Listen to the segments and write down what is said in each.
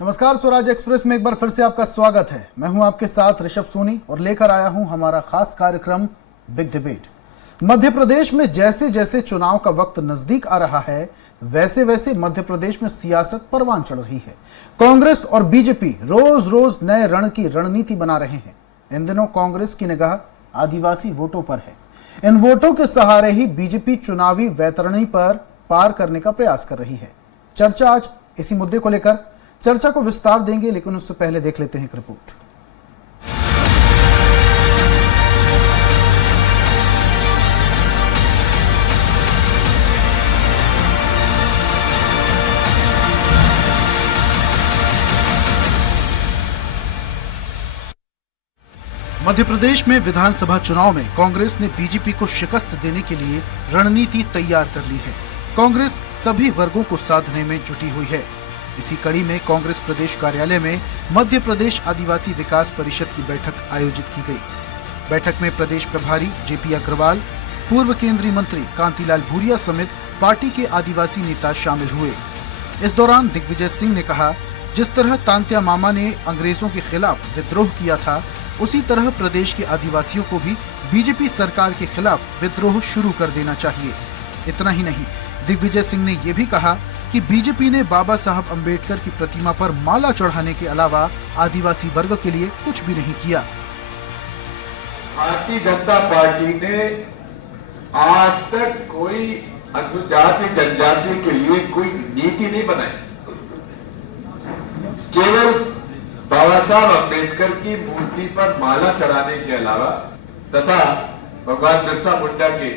नमस्कार, स्वराज एक्सप्रेस में एक बार फिर से आपका स्वागत है। मैं हूं आपके साथ ऋषभ सोनी और लेकर आया हूं हमारा खास कार्यक्रम बिग डिबेट। मध्य प्रदेश में जैसे जैसे चुनाव का वक्त नजदीक आ रहा है, वैसे वैसे मध्य प्रदेश में सियासत परवान चढ़ रही है। कांग्रेस और बीजेपी रोज रोज नए रण की रणनीति बना रहे हैं। इन दिनों कांग्रेस की निगाह आदिवासी वोटों पर है। इन वोटों के सहारे ही बीजेपी चुनावी वैतरणी पर पार करने का प्रयास कर रही है। चर्चा आज इसी मुद्दे को लेकर, चर्चा को विस्तार देंगे, लेकिन उससे पहले देख लेते हैं एक रिपोर्ट। मध्य प्रदेश में विधानसभा चुनाव में कांग्रेस ने बीजेपी को शिकस्त देने के लिए रणनीति तैयार कर ली है। कांग्रेस सभी वर्गों को साधने में जुटी हुई है। इसी कड़ी में कांग्रेस प्रदेश कार्यालय में मध्य प्रदेश आदिवासी विकास परिषद की बैठक आयोजित की गई। बैठक में प्रदेश प्रभारी जेपी अग्रवाल, पूर्व केंद्रीय मंत्री कांतिलाल भूरिया समेत पार्टी के आदिवासी नेता शामिल हुए। इस दौरान दिग्विजय सिंह ने कहा, जिस तरह तांत्या मामा ने अंग्रेजों के खिलाफ विद्रोह किया था, उसी तरह प्रदेश के आदिवासियों को भी बीजेपी सरकार के खिलाफ विद्रोह शुरू कर देना चाहिए। इतना ही नहीं, दिग्विजय सिंह ने ये भी कहा कि बीजेपी ने बाबा साहब अंबेडकर की प्रतिमा पर माला चढ़ाने के अलावा आदिवासी वर्ग के लिए कुछ भी नहीं किया। भारतीय जनता पार्टी ने आज तक कोई अनुसूचित जनजाति के लिए कोई नीति नहीं बनाई। केवल बाबा साहब अंबेडकर की मूर्ति पर माला चढ़ाने के अलावा तथा भगवान बिरसा मुंडा के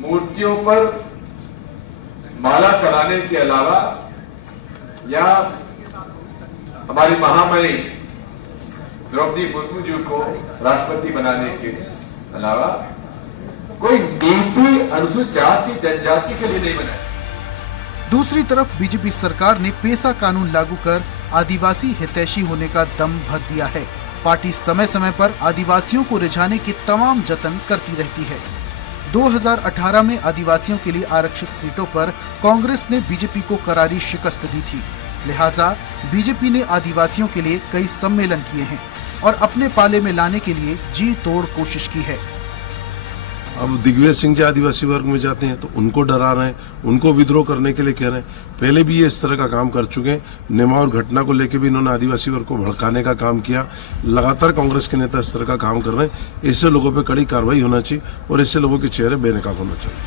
मूर्तियों पर माला चढ़ाने के अलावा या हमारी महामहिम द्रौपदी मुर्मू जी को राष्ट्रपति बनाने के अलावा कोई नीति अनुसूचित जाति जनजाति के लिए नहीं बनाई। दूसरी तरफ बीजेपी सरकार ने पेसा कानून लागू कर आदिवासी हितैषी होने का दम भर दिया है। पार्टी समय समय पर आदिवासियों को रिझाने के तमाम जतन करती रहती है। 2018 में आदिवासियों के लिए आरक्षित सीटों पर कांग्रेस ने बीजेपी को करारी शिकस्त दी थी। लिहाजा बीजेपी ने आदिवासियों के लिए कई सम्मेलन किए हैं और अपने पाले में लाने के लिए जी तोड़ कोशिश की है। अब दिग्विजय सिंह जी आदिवासी वर्ग में जाते हैं तो उनको डरा रहे हैं, उनको विद्रोह करने के लिए कह रहे हैं। पहले भी ये इस तरह का काम कर चुके हैं। नेमावर घटना को लेकर भी इन्होंने आदिवासी वर्ग को भड़काने का काम किया। लगातार कांग्रेस के नेता इस तरह का काम कर रहे हैं। ऐसे लोगों पर कड़ी कार्रवाई होना चाहिए और ऐसे लोगों के चेहरे बेनकाब होना चाहिए।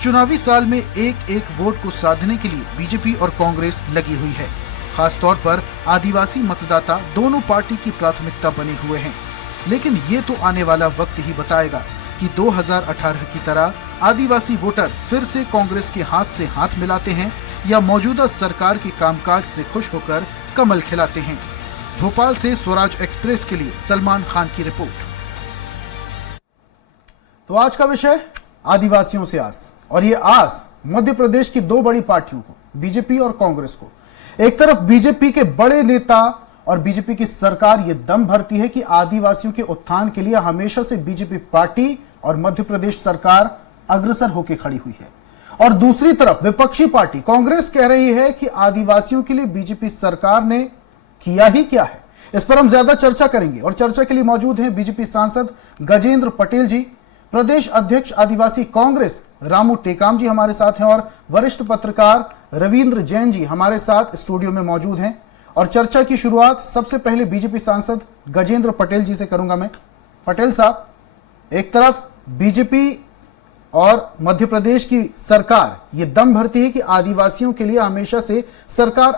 चुनावी साल में एक एक वोट को साधने के लिए बीजेपी और कांग्रेस लगी हुई है। खासतौर पर आदिवासी मतदाता दोनों पार्टी की प्राथमिकता बने हुए हैं। लेकिन ये तो आने वाला वक्त ही बताएगा कि 2018 की तरह आदिवासी वोटर फिर से कांग्रेस के हाथ से हाथ मिलाते हैं या मौजूदा सरकार के कामकाज से खुश होकर कमल खिलाते हैं। भोपाल से स्वराज एक्सप्रेस के लिए सलमान खान की रिपोर्ट। तो आज का विषय आदिवासियों से आस, और ये आस मध्य प्रदेश की दो बड़ी पार्टियों को, बीजेपी और कांग्रेस को। एक तरफ बीजेपी के बड़े नेता और बीजेपी की सरकार ये दम भरती है कि आदिवासियों के उत्थान के लिए हमेशा से बीजेपी पार्टी और मध्य प्रदेश सरकार अग्रसर होकर खड़ी हुई है, और दूसरी तरफ विपक्षी पार्टी कांग्रेस कह रही है कि आदिवासियों के लिए बीजेपी सरकार ने किया ही क्या है। इस पर हम ज्यादा चर्चा करेंगे और चर्चा के लिए मौजूद हैं बीजेपी सांसद गजेंद्र पटेल जी, प्रदेश अध्यक्ष आदिवासी कांग्रेस रामू टेकाम जी हमारे साथ हैं, और वरिष्ठ पत्रकार रविंद्र जैन जी हमारे साथ स्टूडियो में मौजूद हैं। और चर्चा की शुरुआत सबसे पहले बीजेपी सांसद गजेंद्र पटेल जी से करूंगा मैं। पटेल साहब, एक तरफ बीजेपी और मध्य प्रदेश की सरकार ये दम भरती है कि आदिवासियों के लिए हमेशा से सरकार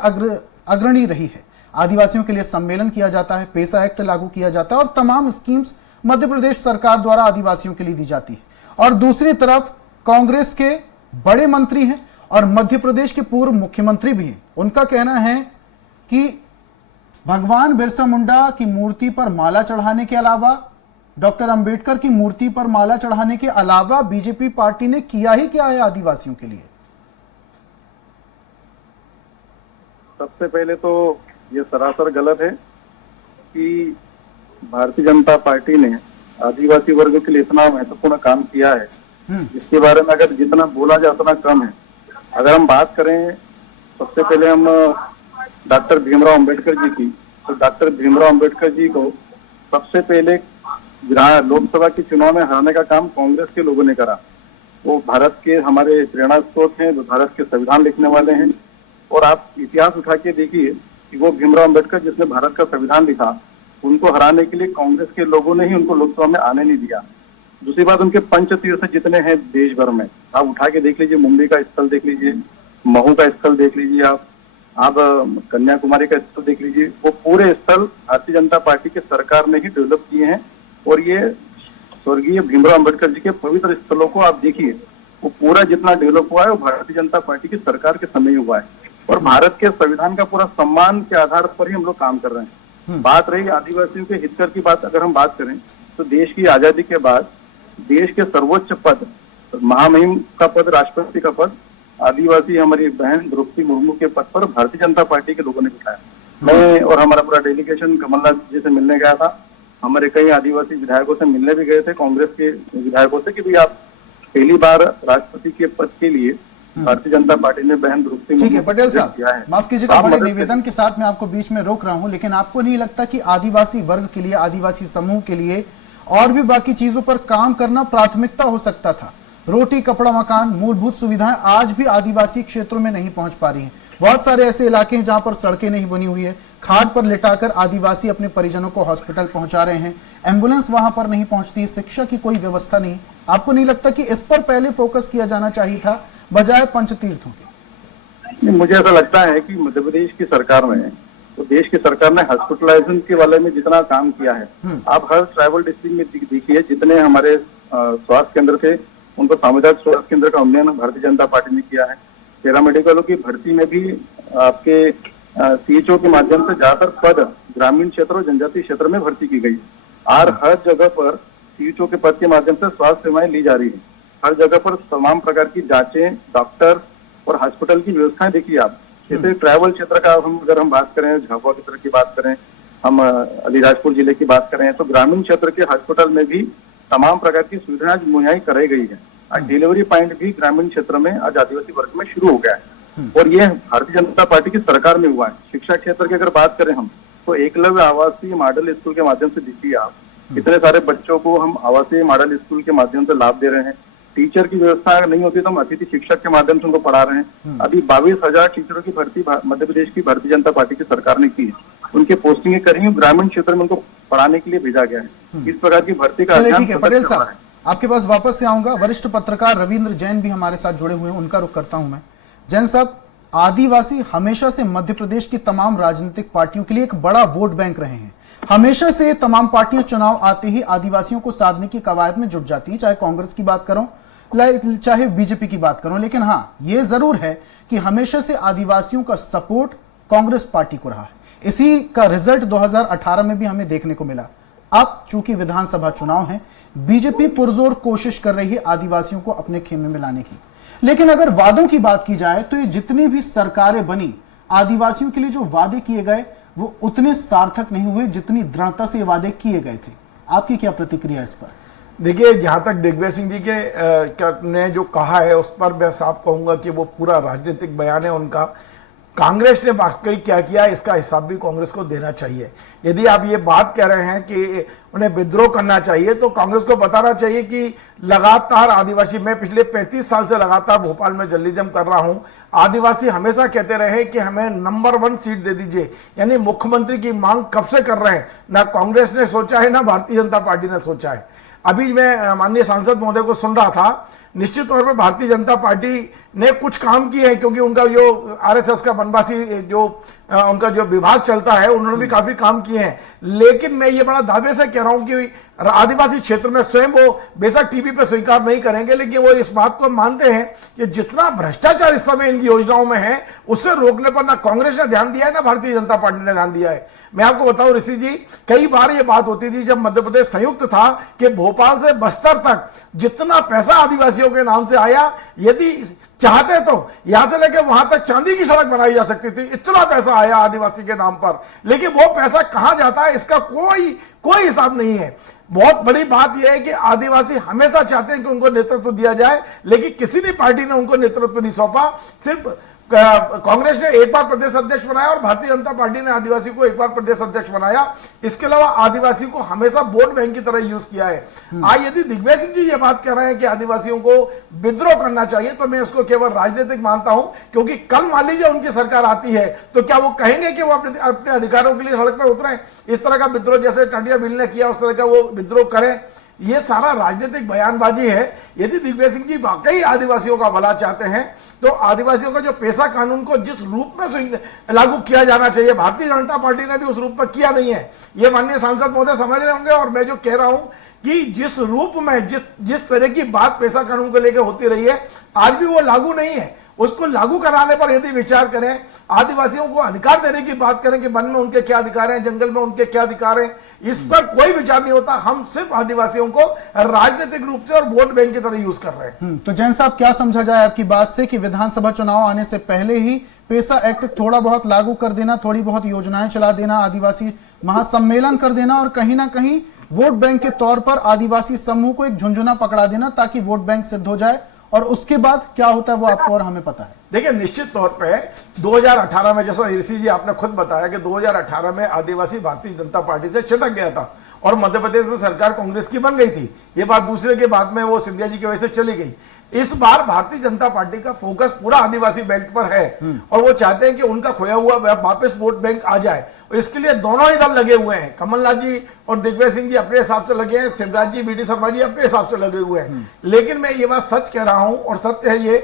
अग्रणी रही है। आदिवासियों के लिए सम्मेलन किया जाता है, पेसा एक्ट लागू किया जाता है और तमाम स्कीम्स मध्य प्रदेश सरकार द्वारा आदिवासियों के लिए दी जाती है। और दूसरी तरफ कांग्रेस के बड़े मंत्री हैं और मध्य प्रदेश के पूर्व मुख्यमंत्री भी हैं। उनका कहना है कि भगवान बिरसा मुंडा की मूर्ति पर माला चढ़ाने के अलावा, डॉक्टर अंबेडकर की मूर्ति पर माला चढ़ाने के अलावा बीजेपी पार्टी ने किया ही क्या है आदिवासियों के लिए। सबसे पहले तो ये सरासर गलत है कि भारतीय जनता पार्टी ने आदिवासी वर्ग के लिए इतना महत्वपूर्ण काम किया है, इसके बारे में अगर जितना बोला जाए उतना कम है। अगर हम बात करें, सबसे पहले हम डॉक्टर भीमराव अंबेडकर जी की, तो डॉक्टर भीमराव अंबेडकर जी को सबसे पहले लोकसभा के चुनाव में हराने का काम कांग्रेस के लोगों ने करा। वो भारत के हमारे प्रेरणा स्रोत हैं, वो भारत के संविधान लिखने वाले हैं। और आप इतिहास उठा के देखिए कि वो भीमराव अंबेडकर जिसने भारत का संविधान लिखा, उनको हराने के लिए कांग्रेस के लोगों ने ही उनको लोकसभा में आने नहीं दिया। दूसरी बात, उनके पंचतीर्थ जितने हैं देश भर में, आप उठा के देख लीजिए, मुंबई का स्थल देख लीजिए, महू का स्थल देख लीजिए, आप कन्याकुमारी का स्थल देख लीजिए, वो पूरे स्थल भारतीय जनता पार्टी के सरकार ने ही डेवलप किए हैं। और ये स्वर्गीय भीमराव अंबेडकर जी के पवित्र स्थलों को आप देखिए, वो पूरा जितना डेवलप हुआ है वो भारतीय जनता पार्टी की सरकार के समय हुआ है। और भारत के संविधान का पूरा सम्मान के आधार पर ही हम लोग काम कर रहे हैं। बात रही आदिवासियों के हितकर की बात, अगर हम बात करें तो देश की आजादी के बाद देश के सर्वोच्च पद, महामहिम का पद, राष्ट्रपति का पद, आदिवासी हमारी बहन द्रौपदी मुर्मू के पद पर भारतीय जनता पार्टी के लोगों ने बिठाया। मैं और हमारा पूरा डेलीगेशन कमलनाथ जी से मिलने गया था। हमारे कई आदिवासी विधायकों से मिलने भी गए थे, कांग्रेस के विधायकों से, कि भाई आप पहली बार राष्ट्रपति के पद के लिए भारतीय जनता पार्टी ने बहन द्रौपदी मुर्मू ठीक है पटेल साहब, किया है। माफ कीजिएगा, बड़े निवेदन के साथ मैं आपको बीच में रोक रहा हूं, लेकिन आपको नहीं लगता कि आदिवासी वर्ग के लिए, आदिवासी समूह के लिए और भी बाकी चीजों पर काम करना प्राथमिकता हो सकता था? रोटी, कपड़ा, मकान, मूलभूत सुविधाएं आज भी आदिवासी क्षेत्रों में नहीं पहुंच पा रही हैं। बहुत सारे ऐसे इलाके हैं जहां पर सड़कें नहीं बनी हुई है, खाट पर लिटाकर आदिवासी अपने परिजनों को हॉस्पिटल पहुंचा रहे हैं, एम्बुलेंस वहां पर नहीं पहुंचती, शिक्षा की कोई व्यवस्था नहीं। आपको नहीं लगता कि इस पर पहले फोकस किया जाना चाहिए था बजाय पंचतीर्थों के? मुझे ऐसा लगता है कि मध्य प्रदेश की सरकार ने, तो देश की सरकार ने हॉस्पिटलाइजेशन के बारे में जितना काम किया है, आप हर ट्राइबल डिस्ट्रिक्ट में देखिए, जितने हमारे स्वास्थ्य केंद्र थे उनको सामुदायिक स्वास्थ्य केंद्र का उन्नयन भारतीय जनता पार्टी ने किया है। पैरामेडिकलों की भर्ती में भी आपके सीएचओ के माध्यम से ज्यादातर पद ग्रामीण क्षेत्र और जनजातीय क्षेत्र में भर्ती की गई। और हर जगह पर सीएचओ के पद के माध्यम से स्वास्थ्य सेवाएं ली जा रही है। हर जगह पर तमाम प्रकार की जांचें, डॉक्टर और हॉस्पिटल की व्यवस्थाएं देखिए आप। जैसे ट्राइबल क्षेत्र का अगर हम बात करें, झाबुआ क्षेत्र की बात करें, हम अलीराजपुर जिले की बात करें, तो ग्रामीण क्षेत्र के हॉस्पिटल में भी तमाम प्रकार की सुविधाएं मुहैया कराई गई है। आज डिलीवरी पॉइंट भी ग्रामीण क्षेत्र में आज आदिवासी वर्ग में शुरू हो गया है। और ये भारतीय जनता पार्टी की सरकार में हुआ है। शिक्षा क्षेत्र की अगर बात करें हम, तो एकलव्य आवासीय मॉडल स्कूल के माध्यम से देखिए आप, इतने सारे बच्चों को हम आवासीय मॉडल स्कूल के माध्यम से लाभ दे रहे हैं। टीचर की व्यवस्था अगर नहीं होती तो हम अतिथि शिक्षक के माध्यम से उनको पढ़ा रहे हैं। अभी 22,000 टीचरों की भर्ती मध्य प्रदेश की भारतीय जनता पार्टी की सरकार ने की है। उनकी पोस्टिंग करी है, ग्रामीण क्षेत्र में उनको पढ़ाने के लिए भेजा गया है। इस प्रकार की भर्ती का ठीक है पटेल साहब, आपके पास वापस से आऊंगा। वरिष्ठ पत्रकार रविंद्र जैन भी हमारे साथ जुड़े हुए हैं, उनका रुख करता हूं मैं। जैन साहब, आदिवासी हमेशा से मध्य प्रदेश की तमाम राजनीतिक पार्टियों के लिए एक बड़ा वोट बैंक रहे हैं। हमेशा से तमाम पार्टियां चुनाव आते ही आदिवासियों को साधने की कवायद में जुट जाती है, चाहे कांग्रेस की बात करूं चाहे बीजेपी की बात करूं। लेकिन हां, यह जरूर है कि हमेशा से आदिवासियों का सपोर्ट कांग्रेस पार्टी को रहा है। इसी का रिजल्ट 2018 में भी हमें देखने को मिला। अब चूंकि विधानसभा चुनाव है, बीजेपी पुरजोर कोशिश कर रही है आदिवासियों को अपने खेमे में लाने की। लेकिन अगर वादों की बात की जाए तो ये जितनी भी सरकारें बनी, आदिवासियों के लिए जो वादे किए गए वो उतने सार्थक नहीं हुए जितनी दृढ़ता से ये वादे किए गए थे। आपकी क्या प्रतिक्रिया इस पर? देखिए, जहां तक दिग्विजय सिंह जी के ने जो कहा है उस पर मैं साफ कहूंगा कि वो पूरा राजनीतिक बयान है उनका। कांग्रेस ने वाकई क्या किया इसका हिसाब भी कांग्रेस को देना चाहिए। यदि आप ये बात कह रहे हैं कि उन्हें विद्रोह करना चाहिए, तो कांग्रेस को बताना चाहिए कि लगातार आदिवासी, मैं पिछले 35 साल से लगातार भोपाल में जर्नलिज्म कर रहा हूं, आदिवासी हमेशा कहते रहे कि हमें नंबर 1 सीट दे दीजिए, यानी मुख्यमंत्री की मांग कब से कर रहे हैं। ना कांग्रेस ने सोचा है, ना भारतीय जनता पार्टी ने सोचा है। अभी मैं माननीय सांसद महोदय को सुन रहा था, निश्चित तौर पर भारतीय जनता पार्टी ने कुछ काम किए हैं, क्योंकि उनका जो आरएसएस का वनवासी जो उनका जो विभाग चलता है, उन्होंने भी काफी काम किए हैं। लेकिन मैं ये बड़ा दावे से कह रहा हूं कि आदिवासी क्षेत्र में स्वयं वो बेशक टीवी पे स्वीकार नहीं करेंगे, लेकिन वो इस बात को मानते हैं कि जितना भ्रष्टाचार इस समय इनकी योजनाओं में है, उससे रोकने पर ना कांग्रेस ने ध्यान दिया है, ना भारतीय जनता पार्टी ने ध्यान दिया है। मैं आपको बताऊं ऋषि जी, कई बार ये बात होती थी जब मध्य प्रदेश संयुक्त था कि भोपाल से बस्तर तक जितना पैसा आदिवासियों के नाम से आया, यदि चाहते तो यहां से लेकर वहां तक चांदी की सड़क बनाई जा सकती थी। इतना पैसा आया आदिवासी के नाम पर, लेकिन वो पैसा कहां जाता है इसका कोई हिसाब नहीं है। बहुत बड़ी बात यह है कि आदिवासी हमेशा चाहते हैं कि उनको नेतृत्व दिया जाए, लेकिन किसी भी पार्टी ने उनको नेतृत्व नहीं सौंपा। सिर्फ कांग्रेस ने एक बार प्रदेश अध्यक्ष बनाया और भारतीय जनता पार्टी ने आदिवासी को एक बार प्रदेश अध्यक्ष बनाया। इसके अलावा आदिवासी को हमेशा वोट बैंक की तरह यूज किया है। आज यदि दिग्विजय सिंह जी ये बात कर रहे हैं कि आदिवासियों को विद्रोह करना चाहिए, तो मैं इसको केवल राजनीतिक मानता हूं, क्योंकि कल मान लीजिए उनकी सरकार आती है तो क्या वो कहेंगे कि वो अपने अधिकारों के लिए सड़क पर उतरे? इस तरह का विद्रोह जैसे टाटिया बिल ने किया उस तरह का वो विद्रोह करें? ये सारा राजनीतिक बयानबाजी है। यदि दिग्विजय सिंह जी वाकई आदिवासियों का भला चाहते हैं तो आदिवासियों का जो पेशा कानून को जिस रूप में लागू किया जाना चाहिए, भारतीय जनता पार्टी ने भी उस रूप में किया नहीं है। ये माननीय सांसद महोदय समझ रहे होंगे। और मैं जो कह रहा हूं कि जिस रूप में जिस तरह की बात पेशा कानून को लेकर होती रही है, आज भी वो लागू नहीं है। उसको लागू कराने पर यदि विचार करें, आदिवासियों को अधिकार देने की बात करें कि वन में उनके क्या अधिकार हैं, जंगल में उनके क्या अधिकार हैं, इस पर कोई विचार नहीं होता। हम सिर्फ आदिवासियों को राजनीतिक रूप से और वोट बैंक की तरह यूज कर रहे हैं। तो जैन साहब, क्या समझा जाए आपकी बात से कि विधानसभा चुनाव आने से पहले ही पेशा एक्ट थोड़ा बहुत लागू कर देना, थोड़ी बहुत योजनाएं चला देना, आदिवासी महासम्मेलन कर देना और कहीं ना कहीं वोट बैंक के तौर पर आदिवासी समूह को एक झुंझुना पकड़ा देना ताकि वोट बैंक सिद्ध हो जाए, और उसके बाद क्या होता है वो आपको और हमें पता है? देखिए, निश्चित तौर पे 2018 में, जैसा ऋषि जी आपने खुद बताया कि 2018 में आदिवासी भारतीय जनता पार्टी से छिटक गया था और मध्य प्रदेश में सरकार कांग्रेस की बन गई थी। ये बात दूसरे के बाद में वो सिंधिया जी की वजह से चली गई। इस बार भारतीय जनता पार्टी का फोकस पूरा आदिवासी बैंक पर है और वो चाहते हैं कि उनका खोया हुआ वापस वोट बैंक आ जाए। इसके लिए दोनों ही दल लगे हुए हैं। कमलनाथ जी और दिग्विजय सिंह जी अपने हिसाब से लगे हैं, शिवराज जी, बीडी शर्मा जी अपने हिसाब से लगे हुए हैं। लेकिन मैं ये बात सच कह रहा हूं और सत्य है ये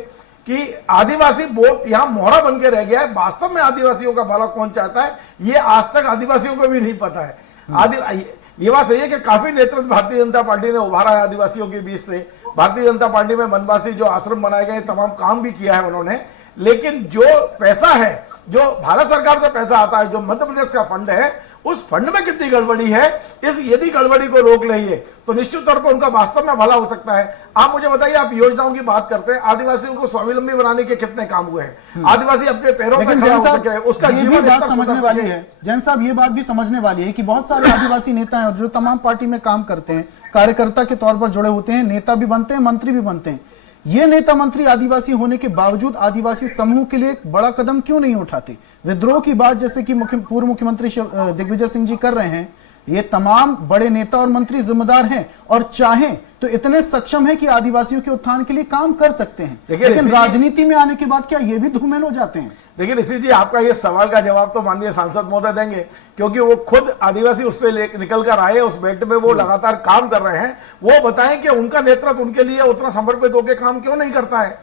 कि आदिवासी वोट यहां मोहरा बन के रह गया है। वास्तव में आदिवासियों का भला कौन चाहता है ये आज तक आदिवासियों को भी नहीं पता है। ये बात सही है कि काफी नेतृत्व भारतीय जनता पार्टी ने उभारा है आदिवासियों के बीच से। भारतीय जनता पार्टी में वनवासी जो आश्रम बनाए गए, तमाम काम भी किया है उन्होंने। लेकिन जो पैसा है, जो भारत सरकार से पैसा आता है, जो मध्य प्रदेश का फंड है, उस फंड में कितनी गड़बड़ी है, यदि गड़बड़ी को रोक लेंगे तो निश्चित तौर पर उनका वास्तव में भला हो सकता है। आप मुझे बताइए, आप योजनाओं की बात करते हैं, आदिवासियों को स्वावलंबी बनाने के कितने काम हुए हैं? आदिवासी अपने पैरों पर खड़ा हो सके, उसका जीवन बात समझने वाली है। जैन साहब, ये बात भी समझने वाली है कि बहुत सारे आदिवासी नेता हैं जो तमाम पार्टी में काम करते हैं, कार्यकर्ता के तौर पर जुड़े होते हैं, नेता भी बनते हैं, मंत्री भी बनते हैं। ये नेता मंत्री आदिवासी होने के बावजूद आदिवासी समूह के लिए एक बड़ा कदम क्यों नहीं उठाते? विद्रोह की बात जैसे कि पूर्व मुख्यमंत्री दिग्विजय सिंह जी कर रहे हैं, ये तमाम बड़े नेता और मंत्री जिम्मेदार हैं और चाहें तो इतने सक्षम है कि आदिवासियों के उत्थान के लिए काम कर सकते हैं। लेकिन राजनीति में आने के बाद क्या ये भी धूमिल हो जाते हैं? देखिए ऋषि जी, आपका ये सवाल का जवाब तो माननीय सांसद महोदय देंगे, क्योंकि वो खुद आदिवासी उससे निकल कर आए, उस बेल्ट में वो लगातार काम कर रहे हैं। वो बताएं कि उनका नेतृत्व उनके लिए उतना समर्पित होकर काम क्यों नहीं करता है।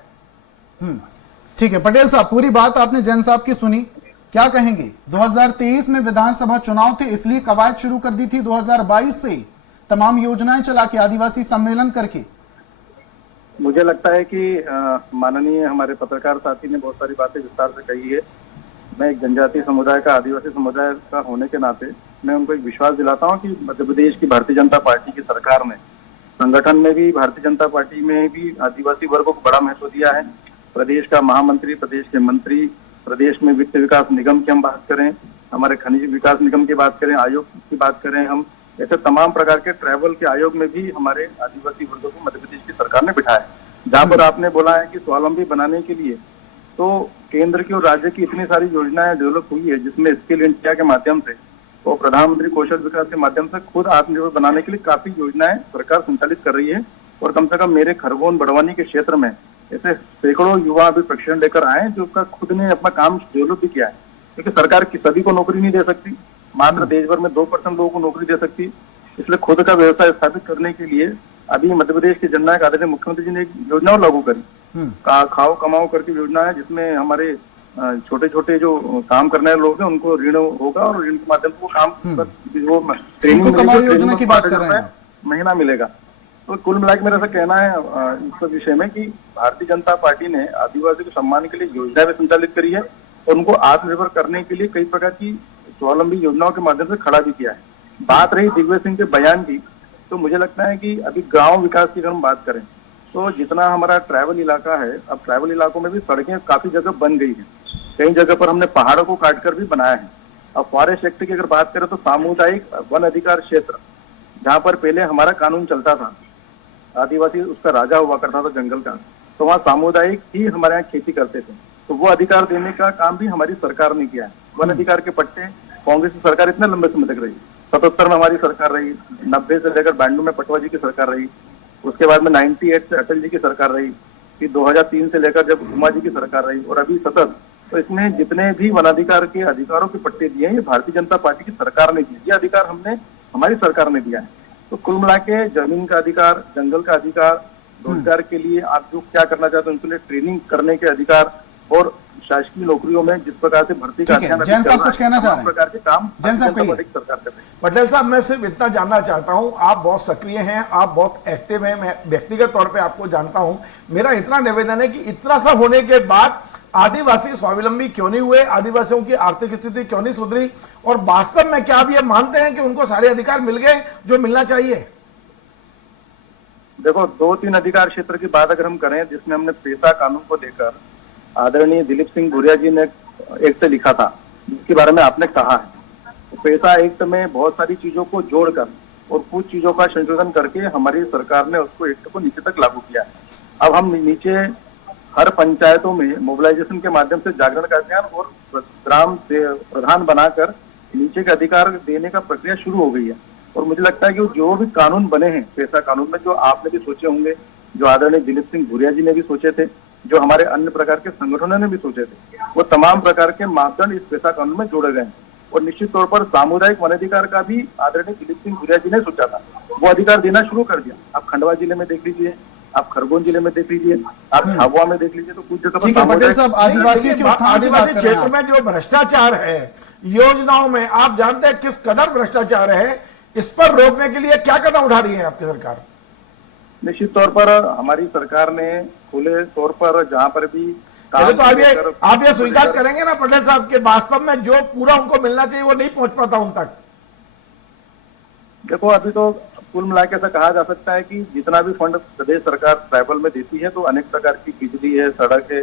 ठीक है पटेल साहब, पूरी बात आपने जैन साहब की सुनी, क्या कहेंगे? 2023 में विधानसभा चुनाव थे, इसलिए कवायद शुरू कर दी थी 2022 से, तमाम योजनाएं चला के, आदिवासी सम्मेलन करके। मुझे लगता है कि माननीय हमारे पत्रकार साथी ने बहुत सारी बातें विस्तार से कही है। मैं एक जनजातीय समुदाय का, आदिवासी समुदाय का होने के नाते मैं उनको एक विश्वास दिलाता हूं कि मध्य प्रदेश की भारतीय जनता पार्टी की सरकार ने संगठन में भी, भारतीय जनता पार्टी में भी आदिवासी वर्गों को बड़ा महत्व दिया है। प्रदेश का महामंत्री, प्रदेश के मंत्री, प्रदेश में वित्त विकास निगम की हम बात करें, हमारे खनिज विकास निगम की बात करें, आयोग की बात करें, हम ऐसे तमाम प्रकार के ट्रैवल के आयोग में भी हमारे आदिवासी वर्गों को मध्य प्रदेश की सरकार ने बिठाया। जहां पर आपने बोला है कि स्वावलंबी बनाने के लिए तो केंद्र की और राज्य की इतनी सारी योजनाएं डेवलप हुई है, जिसमें स्किल इंडिया के माध्यम से और प्रधानमंत्री कौशल विकास के माध्यम से खुद आत्मनिर्भर बनाने के लिए काफी योजनाएं सरकार संचालित कर रही है। और कम से कम मेरे खरगोन बड़वानी के क्षेत्र में ऐसे सैकड़ों युवा अभी प्रशिक्षण लेकर आए जो खुद ने अपना काम डेवलप भी किया है, क्योंकि सरकार की सभी को नौकरी नहीं दे सकती, मात्र देश भर में 2% लोगों को नौकरी दे सकती। इसलिए खुद का व्यवसाय स्थापित करने के लिए अभी मध्य प्रदेश के जननायक आदरणीय मुख्यमंत्री जी ने एक योजना लागू करी, खाओ कमाओ करके योजना है, जिसमें हमारे छोटे छोटे जो काम करने वाले लोग हैं उनको ऋण होगा और ऋण के माध्यम से वो काम वो ट्रेनिंग महीना मिलेगा। तो कुल मिला के मेरा ऐसा कहना है इस विषय में कि भारतीय जनता पार्टी ने आदिवासी को सम्मान के लिए योजनाएं संचालित करी है और उनको आत्मनिर्भर करने के लिए कई प्रकार की स्वावलंबी योजनाओं के माध्यम से खड़ा भी किया है। बात रही दिग्विजय सिंह के बयान की, तो मुझे लगता है कि अभी गांव विकास की अगर हम बात करें तो जितना हमारा ट्राइबल इलाका है, अब ट्राइबल इलाकों में भी सड़कें काफी जगह बन गई है, कई जगह पर हमने पहाड़ों को काटकर भी बनाया है। अब फॉरेस्ट एक्ट की अगर बात करें तो सामुदायिक वन अधिकार क्षेत्र, जहाँ पर पहले हमारा कानून चलता था, आदिवासी उसका राजा हुआ करता था जंगल का, तो वहाँ सामुदायिक ही हमारे यहाँ खेती करते थे। तो वो अधिकार देने का काम भी हमारी सरकार ने किया है। वन अधिकार के पट्टे कांग्रेस की सरकार इतने लंबे समय तक रही, 77 में हमारी सरकार रही, 90 से लेकर 92 में पटवा जी की सरकार रही, उसके बाद में 98 से अटल जी की सरकार रही, फिर 2003 से लेकर जब उमा जी की सरकार रही, और अभी सतत। तो इसमें जितने भी वनाधिकार के अधिकारों के पट्टे दिए हैं, ये भारतीय जनता पार्टी की सरकार ने दिए। ये अधिकार हमारी सरकार ने दिया है। तो कुल मिला के जमीन का अधिकार, जंगल का अधिकार, रोजगार के लिए आप जो क्या करना चाहते हैं उनके लिए ट्रेनिंग करने के अधिकार, और शासकीय नौकरियों में जिस प्रकार से भर्ती का ठीक है, जैन साहब कुछ कहना चाह रहे हैं? प्रकार के काम जैन साहब कहिए। सरकार कर रही है। पटेल साहब, मैं सिर्फ इतना जानना चाहता हूं, आप बहुत सक्रिय हैं, आप बहुत एक्टिव हैं, मैं व्यक्तिगत तौर पे आपको जानता हूं। मेरा इतना निवेदन है कि इतना सब होने के बाद आदिवासी स्वावलंबी क्यों नहीं हुए, आदिवासियों की आर्थिक स्थिति क्यों नहीं सुधरी, और वास्तव में क्या आप ये मानते हैं कि उनको सारे अधिकार मिल गए जो मिलना चाहिए? देखो, 2-3 अधिकार क्षेत्र की बात अगर हम करें, जिसमें हमने पेशा कानून को लेकर आदरणीय दिलीप सिंह भूरिया जी ने एक्ट लिखा था, जिसके बारे में आपने कहा है, तो पेशा एक्ट में बहुत सारी चीजों को जोड़कर और कुछ चीजों का संशोधन करके हमारी सरकार ने उसको एक्ट को नीचे तक लागू किया है। अब हम नीचे हर पंचायतों में मोबिलाइजेशन के माध्यम से जागरण का अभियान और ग्राम से प्रधान बनाकर नीचे के अधिकार देने का प्रक्रिया शुरू हो गई है। और मुझे लगता है कि जो भी कानून बने हैं पेशा कानून में, जो आपने भी सोचे होंगे, जो आदरणीय दिलीप सिंह भूरिया जी ने भी सोचे थे, जो हमारे अन्य प्रकार के संगठनों ने भी सोचे थे, वो तमाम प्रकार के मापदंड इस पेशा कानून में जोड़े गए हैं। और निश्चित तौर पर सामुदायिक वनाधिकार का भी आदरणीय दिलीप सिंह भूरिया जी ने सोचा था, वो अधिकार देना शुरू कर दिया। आप खंडवा जिले में देख लीजिए, आप खरगोन जिले में देख लीजिए, आप झाबुआ में देख लीजिए, तो कुछ जगह ठीक है पटेल साहब, आदिवासी आदिवासी क्षेत्र में जो भ्रष्टाचार है योजनाओं में, आप जानते हैं किस कदर भ्रष्टाचार है, इस पर रोकने के लिए क्या कदम उठा रही है आपकी सरकार? निश्चित तौर पर हमारी सरकार ने खुले तौर पर जहां पर भी तो आप ये स्वीकार करेंगे ना पटेल साहब के वास्तव में जो पूरा उनको मिलना चाहिए वो नहीं पहुंच पाता उन तक? देखो, अभी तो कुल मिलाकर ऐसा कहा जा सकता है कि जितना भी फंड प्रदेश सरकार ट्राइबल में देती है, तो अनेक प्रकार की बिजली है, सड़क है,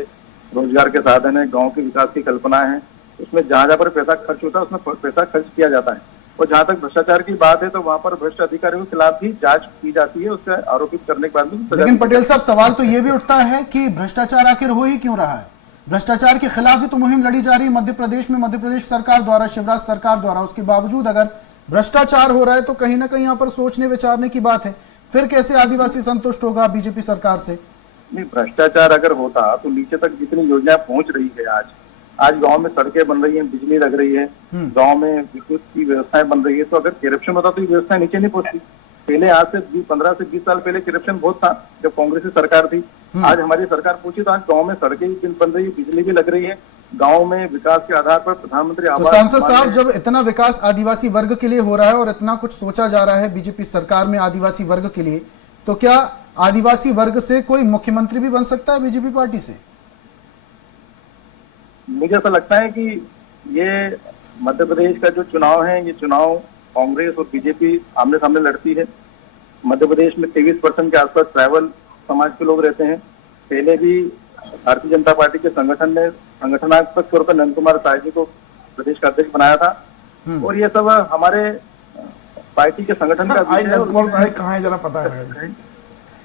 रोजगार के साधन है, गांव के विकास की कल्पना है, उसमें जहां जहां पर पैसा खर्च होता है उसमें पैसा खर्च किया जाता है। और जहां तक भ्रष्टाचार की बात है, तो वहां पर भ्रष्ट अधिकारियों के खिलाफ भी जांच की जाती है, उससे आरोपित करने के बाद भी। लेकिन पटेल साहब, सवाल तो ये भी उठता है कि भ्रष्टाचार आखिर हो ही क्यों रहा है? भ्रष्टाचार के खिलाफ ही तो मुहिम लड़ी जा रही है मध्य प्रदेश में, मध्य प्रदेश सरकार द्वारा, शिवराज सरकार द्वारा। उसके बावजूद अगर भ्रष्टाचार हो रहा है तो कहीं ना कहीं यहाँ पर सोचने विचारने की बात है। फिर कैसे आदिवासी संतुष्ट होगा बीजेपी सरकार से? नहीं, भ्रष्टाचार अगर होता तो नीचे तक जितनी योजना पहुंच रही है, आज गांव में सड़कें बन रही हैं, बिजली लग रही है, गांव में विद्युत की व्यवस्थाएं बन रही है, तो अगर करप्शन होता तो ये व्यवस्था नीचे नहीं पहुंचती। पहले आज से 15 से 20 साल पहले करप्शन बहुत था जब कांग्रेस की सरकार थी। आज हमारी सरकार पहुंची तो आज गांव में सड़कें भी बन रही है, बिजली भी लग रही है, गांव में विकास के आधार पर प्रधानमंत्री तो आवास। सांसद साहब, जब इतना विकास आदिवासी वर्ग के लिए हो रहा है और इतना कुछ सोचा जा रहा है बीजेपी सरकार में आदिवासी वर्ग के लिए, तो क्या आदिवासी वर्ग से कोई मुख्यमंत्री भी बन सकता है बीजेपी पार्टी से? मुझे ऐसा लगता है कि ये मध्य प्रदेश का जो चुनाव है, ये चुनाव कांग्रेस और बीजेपी आमने सामने लड़ती है। मध्य प्रदेश में 23% के आसपास ट्राइबल समाज के लोग रहते हैं। पहले भी भारतीय जनता पार्टी के संगठन ने संगठनात्मक तौर पर नंद कुमार साय जी को प्रदेश का अध्यक्ष बनाया था, और ये सब हमारे पार्टी के संगठन का कहाँ है जरा पता है?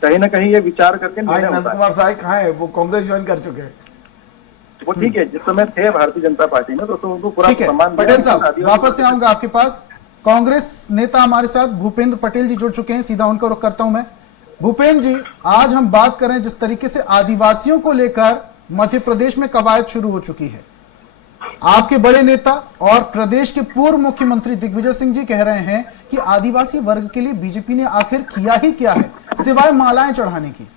कहीं ना कहीं ये विचार करके नंद कुमार साय कहाँ है? वो कांग्रेस ज्वाइन कर चुके हैं। वो ठीक है, जिस समय थे भारतीय जनता पार्टी में, तो उनको पूरा सम्मान। पटेल साहब, वापस से आऊंगा आपके पास। कांग्रेस नेता हमारे साथ भूपेंद्र पटेल जी जुड़ चुके हैं, सीधा उनका रुख करता हूं मैं। भूपेंद्र जी, आज हम बात करें जिस तरीके से आदिवासियों को लेकर मध्य प्रदेश में कवायद शुरू हो चुकी है, आपके बड़े नेता और प्रदेश के पूर्व मुख्यमंत्री दिग्विजय सिंह जी कह रहे हैं कि आदिवासी वर्ग के लिए बीजेपी ने आखिर किया ही क्या है सिवाय मालाएं चढ़ाने की।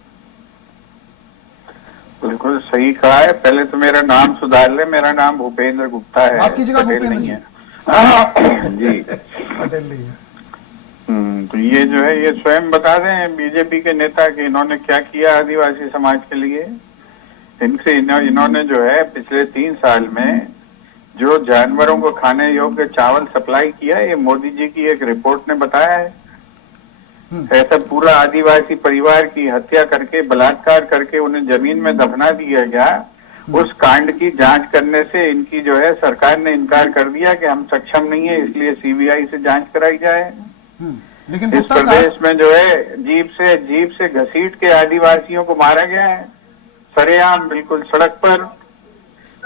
बिल्कुल सही कहा है। पहले तो मेरा नाम सुधार ले, मेरा नाम भूपेंद्र गुप्ता है, आपकी जगह भूपेंद्र जी है। जी पटेल नहीं है। तो ये जो है, ये स्वयं बता दें बीजेपी के नेता कि इन्होंने क्या किया आदिवासी समाज के लिए। इनसे इन्होंने जो है पिछले 3 साल में जो जानवरों को खाने योग्य चावल सप्लाई किया, ये मोदी जी की एक रिपोर्ट ने बताया है। ऐसा पूरा आदिवासी परिवार की हत्या करके, बलात्कार करके उन्हें जमीन में दफना दिया गया। उस कांड की जांच करने से इनकी जो है सरकार ने इनकार कर दिया कि हम सक्षम नहीं है, इसलिए सीबीआई से जांच कराई जाए। लेकिन इस प्रदेश में जो है जीप से घसीट के आदिवासियों को मारा गया है, सरेआम बिल्कुल सड़क पर।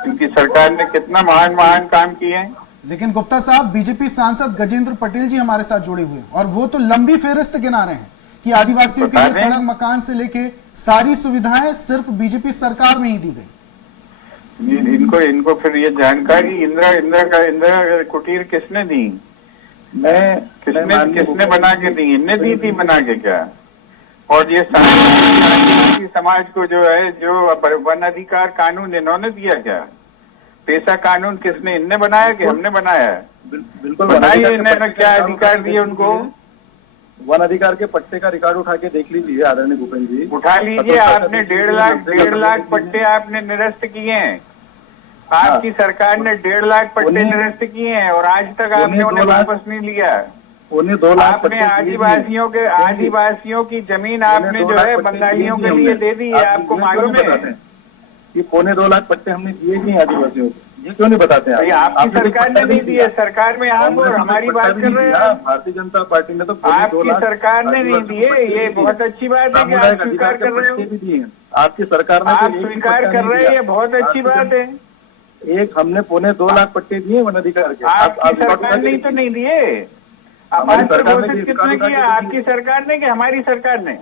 इनकी सरकार ने कितना महान महान काम किए हैं। लेकिन गुप्ता साहब, बीजेपी सांसद गजेंद्र पटेल जी हमारे साथ जुड़े हुए हैं और वो तो लंबी फेहरिस्त गिना रहे हैं कि आदिवासियों के लिए बता दें। सड़क मकान से लेके सारी सुविधाएं सिर्फ बीजेपी सरकार में ही दी गई। इनको फिर ये जानकारी इंदिरा कुटीर किसने दी? किसने बना के दी? इनने दी थी बना के क्या? और ये आदिवासी समाज को जो है, जो वन अधिकार कानून इन्होंने दिया क्या? पेशा कानून किसने? इनने बनाया कि हमने बनाया? बिल्कुल बनाइए, इन्होंने क्या अधिकार दिए उनको? वन अधिकार के पट्टे का रिकॉर्ड उठा के देख लीजिए आदरणीय भूपेंद्र जी। उठा लीजिए। आपने 1.5 लाख पट्टे आपने निरस्त किए हैं। आपकी सरकार ने 1.5 लाख पट्टे निरस्त किए हैं और आज तक आपने उन्हें वापस नहीं लिया। उन्हें 2 लाख आपने आदिवासियों की जमीन आपने जो है बंगालियों के लिए दे दी है। आपको मालूम है ये 2.25 लाख पट्टे हमने दिए नहीं आदिवासियों को? ये क्यों नहीं बताते हैं? आपकी सरकार ने नहीं दिए। सरकार में आप और हमारी बात कर रहे हैं। भारतीय जनता पार्टी ने तो आपकी सरकार ने नहीं दिए। ये बहुत अच्छी बात है कि आप स्वीकार कर रहे हो। आपकी सरकार ने आप स्वीकार कर रहे हैं, ये बहुत अच्छी बात है। एक हमने 2.25 लाख पट्टे दिए वन अधिकार के। आपकी सरकार ने तो नहीं दिए। अपात्र घोषित किसने किया? आपकी सरकार ने कि हमारी सरकार ने?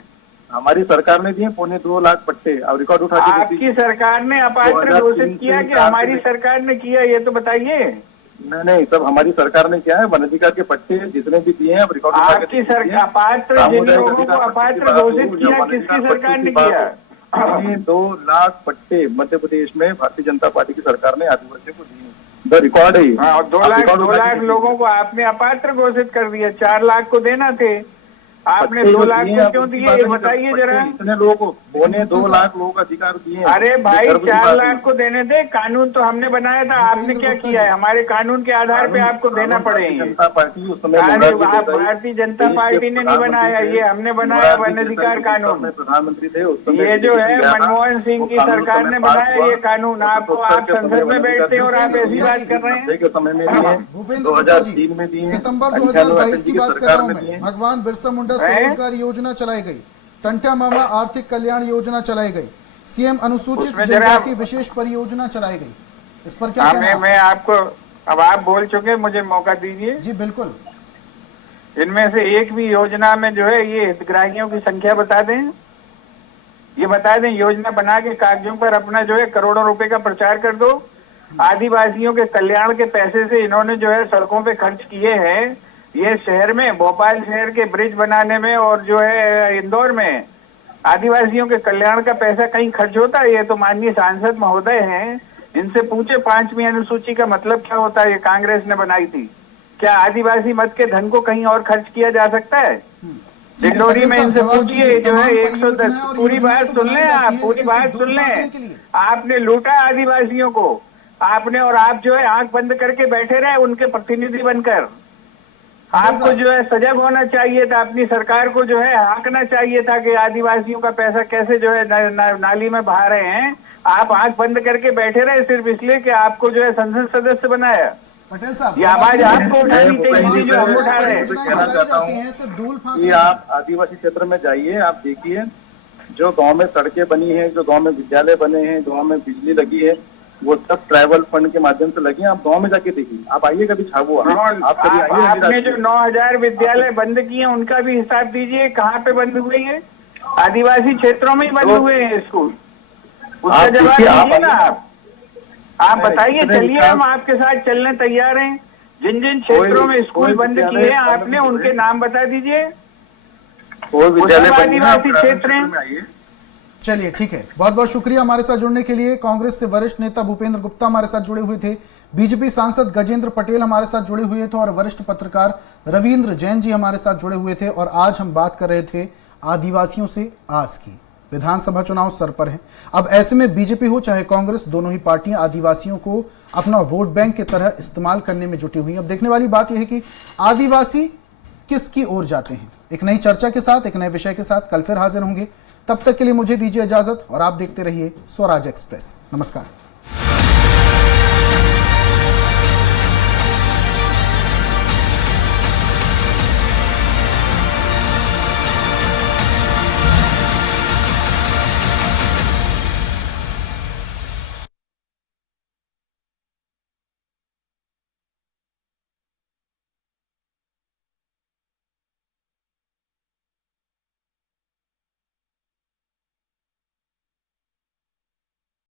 हमारी सरकार ने दिए 2.25 लाख पट्टे। अब रिकॉर्ड उठा के आपकी सरकार ने अपात्र घोषित किया कि हमारी सरकार ने किया? ये तो बताइए। नहीं, सब हमारी सरकार ने किया है। वन अधिकार के पट्टे जितने भी दिए हैं अब रिकॉर्ड उठा के आपकी सरकार अपात्र जिन लोगों को अपात्र घोषित किया किसकी सरकार ने किया? 2 लाख पट्टे मध्य प्रदेश में भारतीय जनता पार्टी की सरकार ने आदिवासियों को दिए। द रिकॉर्ड है। हाँ, 2 लाख लोगों को आपने अपात्र घोषित कर दिया। 4 लाख को देना थे, आपने 2 लाख को क्यों दिए? ये बताइए जरा। इतने लोगों को 2.25 लाख लोगों को अधिकार दिए। अरे भाई, 4 लाख को देने थे। कानून तो हमने बनाया था, आपने क्या किया है? हमारे कानून के आधार पे आपको देना पड़ेगा। जनता पार्टी उस समय भारतीय जनता पार्टी ने नहीं बनाया, ये हमने बनाया वन अधिकार कानून। प्रधानमंत्री थे उस समय। ये जो है मनमोहन सिंह की सरकार ने बनाया ये कानून। आपको आप संसद में बैठते हैं और आप ऐसी बात कर रहे हैं। समय में दिए, भूपेंद्र 2003 में दिए, सितंबर 2022 की बात कर रहा हूं मैं। भगवान बिरसा मुंडा स्वरोजगार योजना चलाई गई, टंट्या मामा आर्थिक कल्याण योजना चलाई गई, सीएम अनुसूचित जनजाति विशेष परियोजना चलाई गई। इस पर क्या कहना है? मैं आपको, अब आप बोल चुके, मुझे मौका दीजिए। जी बिल्कुल। इनमें से एक भी योजना में जो है ये हितग्राहियों की संख्या बता दें। ये बता दें, योजना बना के कागजों पर अपना जो है करोड़ों रुपए का प्रचार कर दो। आदिवासियों के कल्याण के पैसे से इन्होंने जो है सड़कों पे खर्च किए हैं। ये शहर में, भोपाल शहर के ब्रिज बनाने में और जो है इंदौर में आदिवासियों के कल्याण का पैसा कहीं खर्च होता है? ये तो माननीय सांसद महोदय हैं, इनसे पूछे 5वीं अनुसूची का मतलब क्या होता है? ये कांग्रेस ने बनाई थी। क्या आदिवासी मत के धन को कहीं और खर्च किया जा सकता है? डिंडोरी में इनसे पूछिए जो है 110। पूरी बात सुन लें आप, पूरी बात सुन लें। आपने लूटा आदिवासियों को, आपने, और आप जो है आंख बंद करके बैठे रहे उनके प्रतिनिधि बनकर। आपको जो है सजग होना चाहिए था, अपनी सरकार को जो है हाँकना चाहिए था कि आदिवासियों का पैसा कैसे जो है नाली में बहा रहे हैं। आप आंख बंद करके बैठे रहे सिर्फ इसलिए कि आपको जो है संसद सदस्य बनाया। पटेल साहब, ये आवाज आपको उठानी चाहिए जो हम उठा रहे हैं। कहना चाहता हूँ कि आप आदिवासी क्षेत्र में जाइए, आप देखिए जो गांव में सड़कें बनी हैं, जो गांव में विद्यालय बने हैं, गांव में बिजली लगी है, वो सब ट्राइबल फंड के माध्यम से लगी है। आप गांव में जाके देखिए, आप आइए कभी झाबुआ, आप कभी आइए। आपने जो 9000 विद्यालय बंद किए उनका भी हिसाब दीजिए, कहाँ पे बंद हुए हैं? आदिवासी क्षेत्रों में ही बंद हुए हैं स्कूल। उसका जवाब दीजिए ना आप बताइए। चलिए, हम आपके साथ चलने तैयार हैं। जिन जिन क्षेत्रों में स्कूल बंद किए हैं आपने, उनके नाम बता दीजिए। आदिवासी क्षेत्र हैं। चलिए ठीक है, बहुत बहुत शुक्रिया हमारे साथ जुड़ने के लिए। कांग्रेस से वरिष्ठ नेता भूपेंद्र गुप्ता हमारे साथ जुड़े हुए थे, बीजेपी सांसद गजेंद्र पटेल हमारे साथ जुड़े हुए थे और वरिष्ठ पत्रकार रविंद्र जैन जी हमारे साथ जुड़े हुए थे। और आज हम बात कर रहे थे आदिवासियों से आस की। विधानसभा चुनाव सर पर है। अब ऐसे में बीजेपी हो चाहे कांग्रेस, दोनों ही पार्टियां आदिवासियों को अपना वोट बैंक की तरह इस्तेमाल करने में जुटी हुई। अब देखने वाली बात यह है कि आदिवासी किसकी ओर जाते हैं। एक नई चर्चा के साथ, एक नए विषय के साथ कल फिर हाजिर होंगे। तब तक के लिए मुझे दीजिए इजाजत और आप देखते रहिए स्वराज एक्सप्रेस। नमस्कार।